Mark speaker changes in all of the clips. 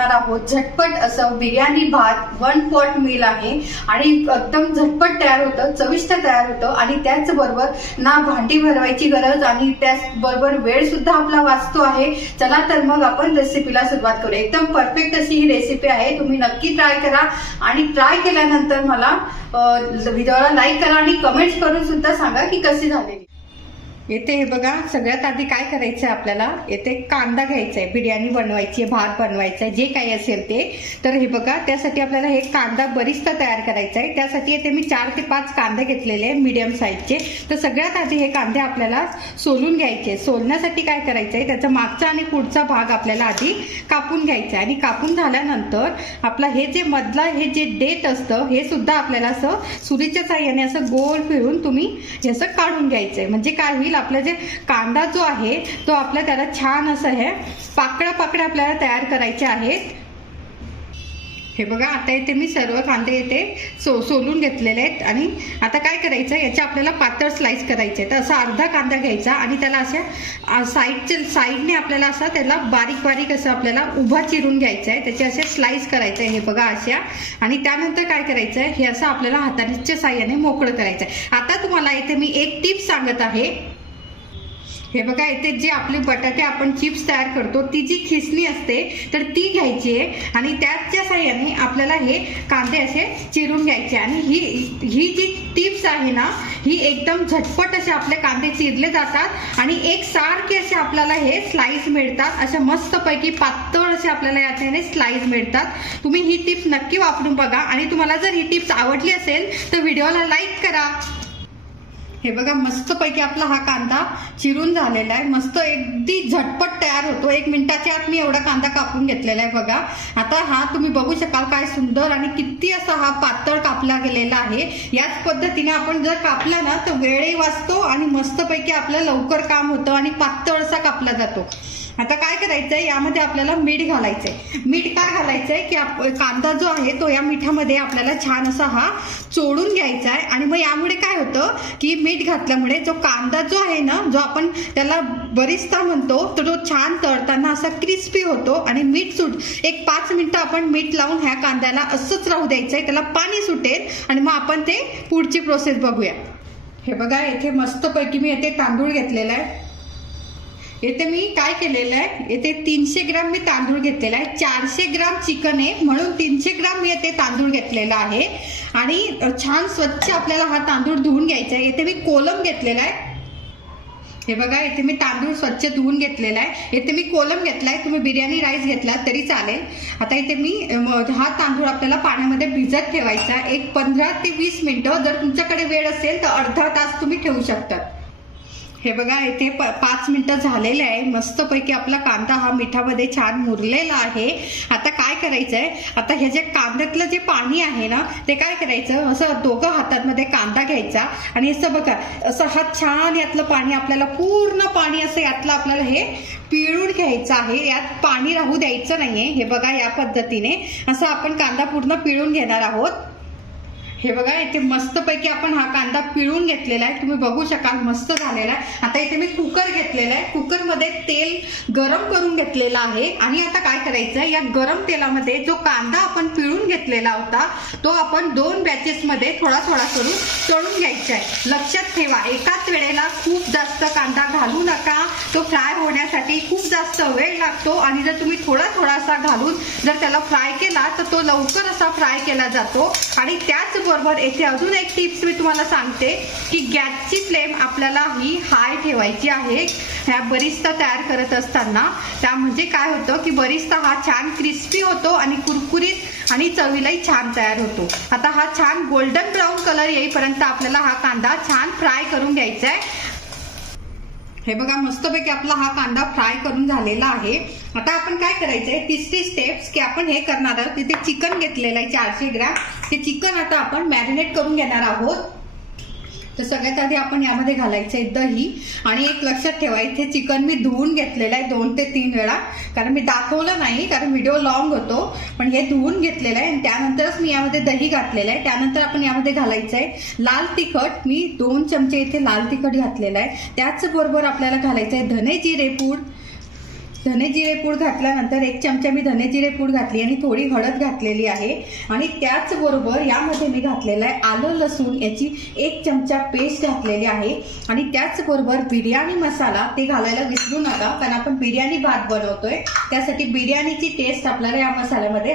Speaker 1: बनवणार आहोत. झटपट असं बिर्याणी भात वन पॉट मील आहे. आणि एकदम झटपट तयार होतं चविष्ट तयार होतं. आणि त्याचबरोबर ना भांडी भरवायची गरज आणि त्याचबरोबर वेळ सुद्धा आपला वाचतो आहे. चला तर मग आपण रेसिपीला सुरुवात करू. एकदम परफेक्ट अशी ही रेसिपी आहे. तुम्ही नक्की ट्राय करा. आणि ट्राय केल्यानंतर मला व्हिडिओला लाईक करा आणि कमेंट्स करून सुद्धा सांगा की कशी झालेली. येथे हे बघा सगळ्यात आधी काय करायचं आहे आपल्याला? येथे कांदा घ्यायचा आहे बिर्याणी बनवायची आहे भात बनवायचा आहे जे काही असेल ते. तर हे बघा त्यासाठी आपल्याला हे कांदा बरिस्ता तयार करायचा आहे त्यासाठी येथे मी चार ते पाच कांदे घेतलेले आहे मीडियम साईजचे तर सगळ्यात आधी हे कांदे आपल्याला सोलून घ्यायचे. सोलण्यासाठी काय करायचं आहे त्याचा मागचा आणि पुढचा भाग आपल्याला आधी कापून घ्यायचा आहे. आणि कापून झाल्यानंतर आपला हे जे मधला हे जे डेट असतं हे सुद्धा आपल्याला असं सुरीच्या साह्याने असं गोल फिरून तुम्ही हे असं काढून घ्यायचं आहे म्हणजे काय होईल? आपला जे कांदा जो आहे तो आपला त्याला छान असं हे पाकळ्या पाकळ्या आपल्याला तयार करायचे आहेत. हे बघा आता इथे मी सर्व कांदे इथे सो सोलून घेतलेले आहेत आणि आता काय करायचं याचे आपल्याला पातळ स्लाइस करायचे तर असा अर्धा कांदा घ्यायचा आणि त्याला अशा साईडच्या साईडने आपल्याला असा त्याला बारीक बारीक असं आपल्याला उभा चिरून घ्यायचं आहे. त्याचे असे स्लाइस आहे हे बघा अशा. आणि त्यानंतर काय करायचं आहे हे असं आपल्याला हाताच्या साह्याने मोकळं करायचं आहे. आता तुम्हाला इथे मी एक टिप सांगत आहे. हे बघा इथे जे आपले बटाटे आपण चिप्स तयार करतो ती जी खिसणी असते तर ती घ्यायची आहे. आणि त्याच्या साह्याने आपल्याला हे कांदे असे चिरून घ्यायचे. आणि ही ही जी टिप्स आहे ना ही एकदम झटपट असे आपले कांदे चिरले जातात. आणि एक सारखे असे आपल्याला हे स्लाइस मिळतात. अशा मस्तपैकी पातळ असे आपल्याला याच्याने स्लाइस मिळतात. तुम्ही ही टिप्स नक्की वापरून बघा. आणि तुम्हाला जर ही टिप्स आवडली असेल तर व्हिडिओला लाईक करा. हे बघा मस्तपैकी आपला हा कांदा चिरून झालेला आहे. मस्त अगदी झटपट तयार होतो. एक मिनिटाच्या आत मी एवढा कांदा कापून घेतलेला आहे बघा. आता हा तुम्ही बघू शकाल काय सुंदर आणि किती असा हा पातळ कापला गेलेला आहे. याच पद्धतीने आपण जर कापला ना तर वेळही वाचतो आणि मस्तपैकी आपलं लवकर काम होतं आणि पातळ असा कापला जातो. आता काय करायचंय? यामध्ये आपल्याला मीठ घालायचंय. मीठ काय घालायचंय? की आप- कांदा जो आहे तो या मिठामध्ये आपल्याला छान असा हा चोडून घ्यायचा आहे आणि मग यामुळे काय होतं की मीठ घातल्यामुळे जो कांदा जो आहे ना जो आपण त्याला बरिस्ता म्हणतो तर तो छान तळताना असा क्रिस्पी होतो आणि मीठ सुट एक पाच मिनिटं आपण मीठ लावून ह्या कांद्याला असंच राहू द्यायचंय. त्याला पाणी सुटेल आणि मग आपण ते पुढची प्रोसेस बघूया. हे बघा इथे मस्तपैकी मी येथे तांदूळ घेतलेला आहे येथे मी काय केलेलं आहे? येथे तीनशे ग्राम मी तांदूळ घेतलेला आहे. चारशे ग्राम चिकन आहे. म्हणून तीनशे ग्राम मी येथे तांदूळ घेतलेला आहे. आणि छान स्वच्छ आपल्याला हा तांदूळ धुवून घ्यायचा आहे. येथे मी कोलम घेतलेला आहे. हे बघा येथे मी तांदूळ स्वच्छ धुवून घेतलेला आहे. येथे मी कोलम घेतलाय. तुम्ही बिर्याणी राईस घेतला तरी चालेल. आता इथे मी हा तांदूळ आपल्याला पाण्यामध्ये भिजत ठेवायचा एक पंधरा ते वीस मिनिटं जर तुमच्याकडे वेळ असेल तर अर्धा तास तुम्ही ठेवू शकता हे बघा इथे प पाच मिनिटं झालेले आहे. मस्तपैकी आपला कांदा हा मिठामध्ये छान मुरलेला आहे. आता काय करायचं आहे आता हे जे कांद्यातलं जे पाणी आहे ना ते काय करायचं? असं दोघं हातांमध्ये कांदा घ्यायचा. आणि असं बघा असं हा छान यातलं पाणी आपल्याला पूर्ण पाणी असं यातलं आपल्याला हे पिळून घ्यायचं आहे. यात पाणी राहू द्यायचं नाहीये. हे बघा या पद्धतीने असं आपण कांदा पूर्ण पिळून घेणार आहोत. हे बघा इथे मस्तपैकी आपण हा कांदा पिळून घेतलेला आहे. तुम्ही बघू शकाल मस्त झालेला आहे. आता इथे मी कुकर घेतलेला आहे. कुकरमध्ये तेल गरम करून घेतलेलं आहे. आणि आता काय करायचं या गरम तेलामध्ये जो कांदा आपण पिळून घेतलेला होता तो आपण दोन बॅचेस मध्ये थोडा थोडा करून तळून घ्यायचा आहे. लक्षात ठेवा एकाच वेळेला खूप जास्त कांदा घालू नका. तो फ्राय होण्यासाठी खूप जास्त वेळ लागतो. आणि जर तुम्ही थोडा थोडासा घालून जर त्याला फ्राय केला तर तो लवकर असा फ्राय केला जातो. आणि त्याचबरोबर येथे अजून एक टिप्स मी तुम्हाला सांगते की गॅसची फ्लेम आपल्याला ही हाय ठेवायची आहे. ह्या बरिस्ता तयार करत असताना. त्या म्हणजे काय होतं की बरिस्ता हा छान क्रिस्पी होतो आणि कुरकुरीत आणि चवीलाही छान तयार होतो. आता हा छान गोल्डन ब्राऊन कलर येईपर्यंत आपल्याला हा कांदा छान फ्राय करून घ्यायचा आहे हे बघा मस्तपैकी आपला हा कांदा फ्राय करून झालेला आहे. आता आपण काय करायचंय तिसरी स्टेप्स की आपण हे करणार आहोत. तिथे चिकन घेतलेलं आहे चारशे ग्रॅम. ते चिकन आता आपण मॅरिनेट करून घेणार आहोत. तर सगळ्यात आधी आपण यामध्ये घालायचं आहे दही. आणि एक लक्षात ठेवा इथे चिकन मी धुवून घेतलेलं आहे दोन ते तीन वेळा. कारण मी दाखवलं नाही कारण व्हिडिओ लॉंग होतो. पण हे धुवून घेतलेलं आहे आणि त्यानंतरच मी यामध्ये दही घातलेलं आहे. त्यानंतर आपण यामध्ये घालायचं आहे लाल तिखट. मी दोन चमचे इथे लाल तिखट घातलेलं आहे. त्याचबरोबर आपल्याला घालायचं आहे धने जिरे पूड. धने जिरे पूड घातल्यानंतर एक चमचा मी धने जिरे पूड घातली आणि थोडी हळद घातलेली आहे. आणि त्याचबरोबर यामध्ये मी घातलेलं आहे आलं लसूण याची एक चमचा पेस्ट घातलेली आहे. आणि त्याचबरोबर बिर्याणी मसाला ते घालायला विसरू नका कारण आपण बिर्याणी भात बनवतोय. त्यासाठी बिर्याणीची टेस्ट आपल्याला या मसाल्यामध्ये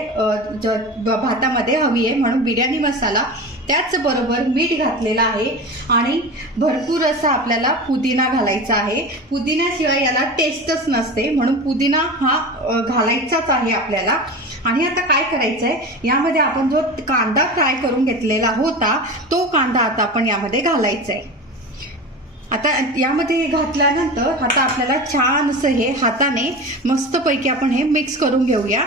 Speaker 1: ज- भातामध्ये हवी आहे. म्हणून बिर्याणी मसाला त्याचबरोबर मीठ घातलेलं आहे आणि भरपूर असा आपल्याला पुदिना घालायचा आहे. पुदिन्याशिवाय याला टेस्टच नसते म्हणून पुदिना हा घालायचाच आहे आपल्याला. आणि आता काय करायचंय? यामध्ये आपण जो कांदा फ्राय करून घेतलेला होता तो कांदा आता आपण यामध्ये घालायचा आहे आता यामध्ये हे घातल्यानंतर आता आपल्याला छान असं हे हाताने मस्तपैकी आपण हे मिक्स करून घेऊया.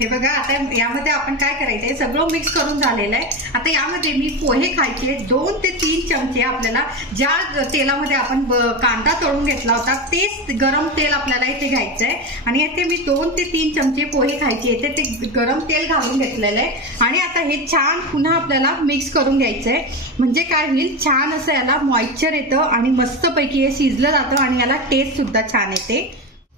Speaker 1: हे बघा आता यामध्ये आपण काय करायचं आहे सगळं मिक्स करून झालेलं आहे. आता यामध्ये मी पोहे खायचे दोन ते तीन चमचे आपल्याला ज्या तेलामध्ये आपण ब- कांदा तळून घेतला होता तेच गरम तेल आपल्याला इथे घ्यायचं आहे आणि येथे मी दोन ते तीन चमचे पोहे खायचे येते ते गरम तेल घालून घेतलेलं आहे. आणि आता हे छान पुन्हा आपल्याला मिक्स करून घ्यायचं आहे म्हणजे काय होईल? छान असं याला मॉइश्चर येतं आणि मस्तपैकी हे शिजलं जातं आणि याला टेस्ट सुद्धा छान येते.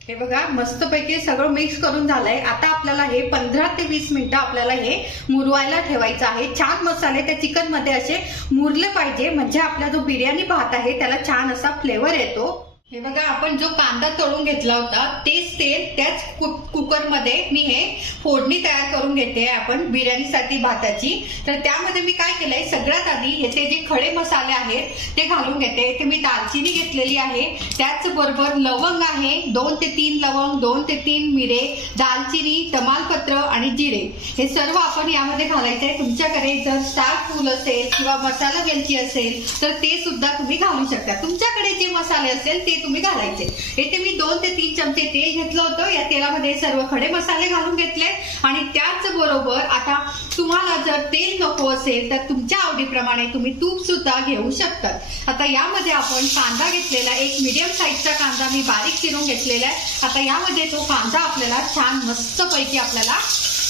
Speaker 1: हे बघा मस्तपैकी सगळं मिक्स करून झालंय. आता आपल्याला हे पंधरा ते वीस मिनिटं आपल्याला हे मुरवायला ठेवायचं आहे. छान मसाले त्या चिकनमध्ये असे मुरले पाहिजे. म्हणजे आपला जो बिर्याणी भात आहे त्याला छान असा फ्लेवर येतो. हे बघा आपण जो कांदा तळून घेतला होता तेच तेल त्याच कुकरमध्ये मी हे फोडणी तयार करून घेते आपण बिर्याणीसाठी भाताची. तर त्यामध्ये मी काय केलंय सगळ्यात आधी येथे जे खडे मसाले आहेत ते घालून घेते. इथे मी दालचिनी घेतलेली आहे. त्याचबरोबर लवंग आहे दोन ते तीन लवंग दोन ते तीन मिरे दालचिनी तमालपत्र आणि जिरे. हे सर्व आपण यामध्ये घालायचे आहे. तुमच्याकडे जर स्टार फूल असेल किंवा मसाला वेलची असेल तर ते सुद्धा तुम्ही घालू शकता. तुमच्याकडे जे मसाले असेल ते तुम्ही घालायचे. येथे मी दोन ते तीन चमचे तेल घेतलं होतं. या तेलामध्ये सर्व खडे मसाले घालून घेतले. आणि त्याचबरोबर आता तुम्हाला जर तेल नको असेल तर तुमच्या आवडीप्रमाणे तुम्ही तूप सुद्धा घेऊ शकतात. आता यामध्ये आपण कांदा घेतलेला एक मीडियम साईजचा कांदा मी बारीक चिरून घेतलेला आहे. आता यामध्ये तो कांदा आपल्याला छान मस्तपैकी आपल्याला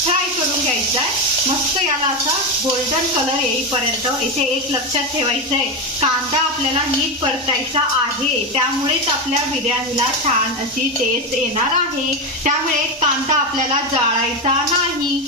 Speaker 1: फ्राय करून घ्यायचा आहे मस्त याला असा गोल्डन कलर येईपर्यंत. इथे एक लक्षात ठेवायचं आहे कांदा आपल्याला नीट परतायचा आहे. त्यामुळेच आपल्या बिर्याणीला छान अशी टेस्ट येणार आहे. त्यामुळे कांदा आपल्याला जाळायचा नाही.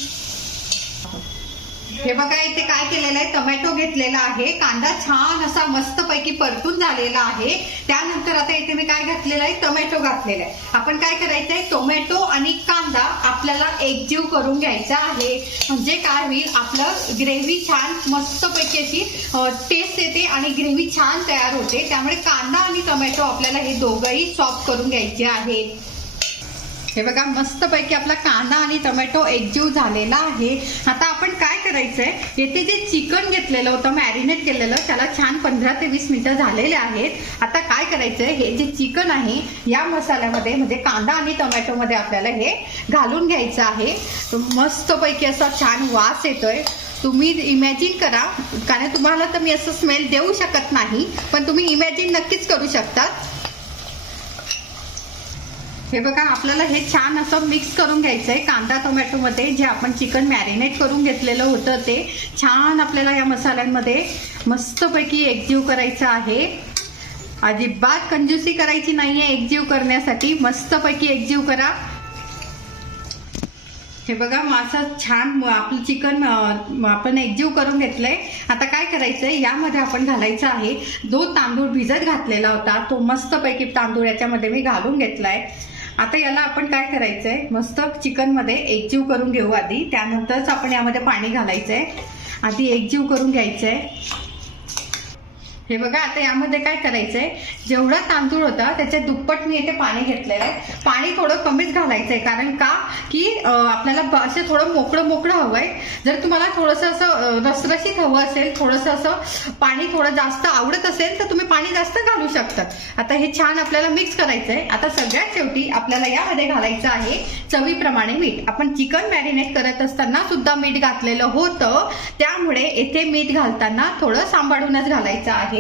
Speaker 1: हे बघा इथे काय केलेलं आहे? टोमॅटो घेतलेला आहे. कांदा छान असा मस्त पैकी परतून झालेला आहे. त्यानंतर आता इथे मी काय घातलेलं आहे? टोमॅटो घातलेला आहे. आपण काय करायचं आहे? टोमॅटो आणि कांदा आपल्याला एकजीव करून घ्यायचा आहे. म्हणजे काय होईल? आपलं ग्रेव्ही छान मस्त पैकी अशी टेस्ट येते आणि ग्रेव्ही छान तयार होते. त्यामुळे कांदा आणि टोमॅटो आपल्याला हे दोघंही सॉफ्ट करून घ्यायचे आहेत हे बघा मस्तपैकी आपला कांदा आणि टोमॅटो एकजीव झालेला आहे. आता आपण काय करायचंय? येथे जे चिकन घेतलेलं होतं मॅरिनेट केलेलं त्याला छान पंधरा ते वीस मिनिटं झालेले आहेत. आता काय करायचंय? हे जे चिकन आहे या मसाल्यामध्ये म्हणजे कांदा आणि टोमॅटोमध्ये आपल्याला हे घालून घ्यायचं आहे. मस्तपैकी असा छान वास येतोय. तुम्ही इमॅजिन करा. कारण तुम्हाला तर मी असं स्मेल देऊ शकत नाही पण तुम्ही इमॅजिन नक्कीच करू शकतात हे बघा आपल्याला हे छान असं मिक्स करून घ्यायचं आहे कांदा टोमॅटोमध्ये जे आपण चिकन मॅरिनेट करून घेतलेलं होतं ते. छान आपल्याला या मसाल्यांमध्ये मस्तपैकी एकजीव करायचं आहे. अजिबात कंजूसी करायची नाहीये एकजीव करण्यासाठी. मस्तपैकी एकजीव करा. हे बघा मासा छान आपलं चिकन आपण एकजीव करून घेतलंय. आता काय करायचंय? यामध्ये आपण घालायचं आहे. जो तांदूळ भिजत घातलेला होता तो मस्तपैकी तांदूळ याच्यामध्ये मी घालून घेतलाय. आता याला आपण काय करायचंय? मस्त चिकनमध्ये एकजीव करून घेऊ आधी. त्यानंतरच आपण यामध्ये पाणी घालायचंय. आधी एकजीव करून घ्यायचंय. हे बघा आता यामध्ये काय करायचंय? जेवढा तांदूळ होता त्याच्या दुप्पट मी इथे पाणी घेतलेलं आहे. पाणी थोडं कमीच घालायचंय कारण का? की आपल्याला असं थोडं मोकळं मोकळं हवंय. जर तुम्हाला थोडंसं असं रसरशीत हवं असेल थोडंसं असं पाणी थोडं जास्त आवडत असेल तर तुम्ही पाणी जास्त घालू शकतात. आता हे छान आपल्याला मिक्स करायचंय. आता सगळ्यात शेवटी आपल्याला यामध्ये घालायचं आहे चवीप्रमाणे मीठ. आपण चिकन मॅरिनेट करत असताना सुद्धा मीठ घातलेलं होतं. त्यामुळे येथे मीठ घालताना थोडं सांभाळूनच घालायचं आहे.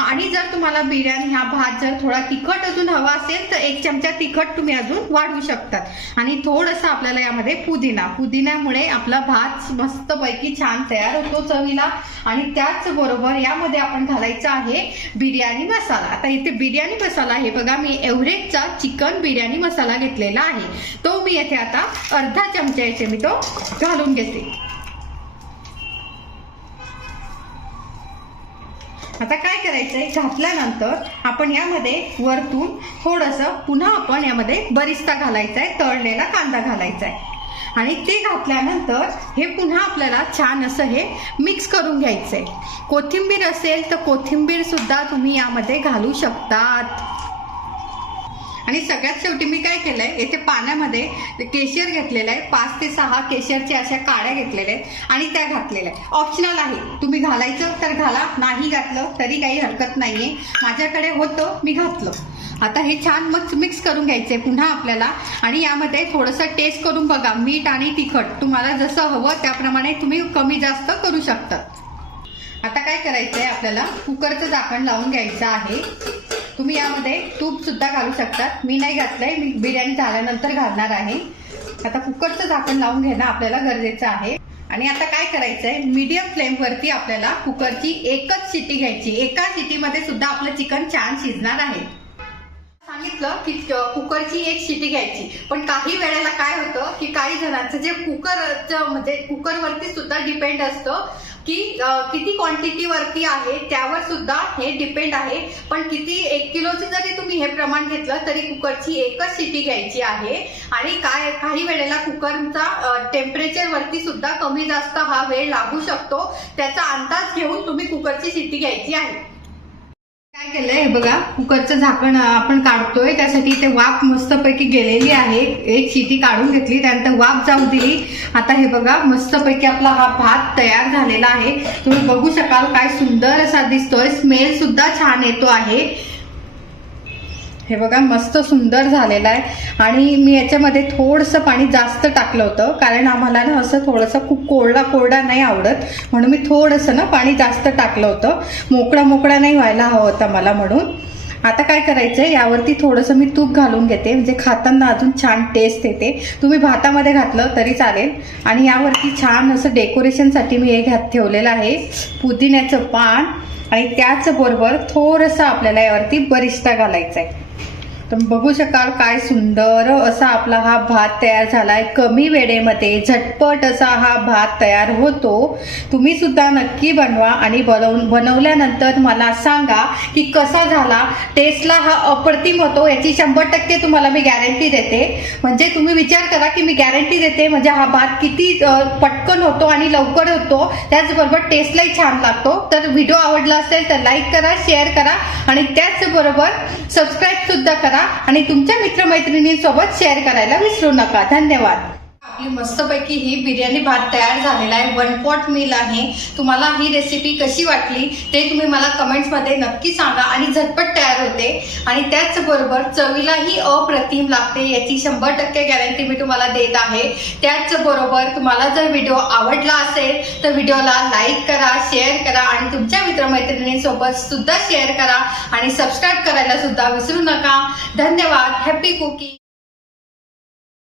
Speaker 1: आणि जर तुम्हाला बिर्याणी हा भात जर थोडा तिखट अजून हवा असेल तर एक चमचा तिखट तुम्ही अजून वाढवू शकतात. आणि थोडंसं आपल्याला यामध्ये पुदिना पुदिन्यामुळे आपला भात मस्तपैकी छान तयार होतो चवीला. आणि त्याच बरोबर यामध्ये आपण घालायचं आहे बिर्याणी मसाला. आता इथे बिर्याणी मसाला आहे. बघा मी एव्हरेजचा चिकन बिर्याणी मसाला घेतलेला आहे. तो मी येथे आता अर्धा चमचा याचे मी तो घालून घेते. आता काय करायचंय? घातल्यानंतर आपण यामध्ये वरतून थोडंसं पुन्हा आपण यामध्ये बरिस्ता घालायचा आहे तळलेला कांदा घालायचा आहे आणि ते घातल्यानंतर हे पुन्हा आपल्याला छान असं हे मिक्स करून घ्यायचं आहे कोथिंबीर असेल तर कोथिंबीर सुद्धा तुम्ही यामध्ये घालू शकतात. आणि सगळ्यात शेवटी मी काय केलंय येथे पाण्यामध्ये केशर घेतलेलं आहे पाच ते सहा केशरच्या अशा काड्या घेतलेल्या आहेत आणि त्या घातलेल्या आहेत. ऑप्शनल आहे. तुम्ही घालायचं तर घाला नाही घातलं तरी काही हरकत नाहीये. माझ्याकडे होतं मी घातलं. आता हे छान मग मिक्स करून घ्यायचंय पुन्हा आपल्याला. आणि यामध्ये थोडंसं टेस्ट करून बघा मीठ आणि तिखट. तुम्हाला जसं हवं त्याप्रमाणे तुम्ही कमी जास्त करू शकता. आता काय करायचंय आपल्याला? कुकरचं झाकण लावून घ्यायचं आहे. तुम्ही यामध्ये तूप सुद्धा घालू शकतात. मी नाही घातलंय मी बिर्याणी झाल्यानंतर घालणार आहे. आता कुकरचं झाकण लावून घेणं आपल्याला गरजेचं आहे. आणि आता काय करायचंय? मीडियम फ्लेमवरती आपल्याला कुकरची एकच शिटी घ्यायची. एका शिटीमध्ये सुद्धा आपलं चिकन छान शिजणार आहे. सांगितलं की कुकरची एक शिटी घ्यायची. पण काही वेळेला काय होतं की काही जणांचं जे कुकरचं म्हणजे कुकरवरती सुद्धा डिपेंड असतं. की किती क्वांटिटी वरती आहे त्यावर सुद्धा हे डिपेंड आहे. पण किती एक किलोचं जरी तुम्ही हे प्रमाण घेतलं तरी कुकरची एकच सिटी घ्यायची आहे. आणि काय काही वेळेला कुकरचा टेम्परेचर वरती सुद्धा कमी जास्त हा वेळ लागू शकतो. त्याचा अंदाज घेऊन तुम्ही कुकरची सिटी घ्यायची आहे. काय केलंय? हे बघा कुकरचं झाकण आपण काढतोय. त्यासाठी इथे वाफ मस्तपैकी गेलेली आहे. एक शिटी काढून घेतली त्यानंतर वाफ जाऊ दिली. आता हे बघा मस्तपैकी आपला हा भात तयार झालेला आहे. तुम्ही बघू शकाल काय सुंदर असा दिसतोय. स्मेल सुद्धा छान येतो आहे. हे बघा मस्त सुंदर झालेलं आहे. आणि मी याच्यामध्ये थोडंसं पाणी जास्त टाकलं होतं कारण आम्हाला ना असं थोडंसं खूप कोरडा कोरडा नाही आवडत. म्हणून मी थोडंसं ना पाणी जास्त टाकलं होतं. मोकळा मोकळा नाही व्हायला हवं होता मला म्हणून. आता काय करायचं आहे यावरती थोडंसं मी तूप घालून घेते. म्हणजे खाताना अजून छान टेस्ट येते. तुम्ही भातामध्ये घातलं तरी चालेल. आणि यावरती छान असं डेकोरेशनसाठी मी हे घात ठेवलेलं आहे. पुदिन्याचं पान. आणि त्याचबरोबर थोडंसं आपल्याला यावरती बरिष्ठा घालायचा आहे तर बघू शकाल काय सुंदर असा आपला हा भात तयार झालाय. कमी वेळेमध्ये झटपट असा हा भात तयार होतो. तुम्ही सुद्धा नक्की बनवा आणि बनवून बनवल्यानंतर मला सांगा की कसा झाला. टेस्टला हा अप्रतिम होतो याची शंभर टक्के तुम्हाला मी गॅरंटी देते. म्हणजे तुम्ही विचार करा की मी गॅरंटी देते म्हणजे हा भात किती पटकन होतो आणि लवकर होतो. त्याचबरोबर टेस्टलाही छान लागतो. तर व्हिडिओ आवडला असेल तर लाईक करा शेअर करा आणि त्याचबरोबर सबस्क्राईब सुद्धा करा आणि तुमच्या मित्रमैत्रिणींसोबत शेअर करायला विसरू नका. धन्यवाद. आपली मस्तपैकी ही बिर्याणी भात तयार झालेला आहे. वन पॉट मील आहे. तुम्हाला ही रेसिपी कशी वाटली ते तुम्ही मला कमेंट्समध्ये नक्की सांगा आणि झटपट तयार होते. आणि त्याचबरोबर चवीलाही अप्रतिम लागते याची शंभर टक्के गॅरंटी मी तुम्हाला देत आहे. त्याचबरोबर तुम्हाला जर व्हिडिओ आवडला असेल तर व्हिडिओला लाईक करा शेअर करा आणि तुमच्या मित्रमैत्रिणींसोबत सुद्धा शेअर करा. आणि सबस्क्राईब करायला सुद्धा विसरू नका. धन्यवाद. Happy cooking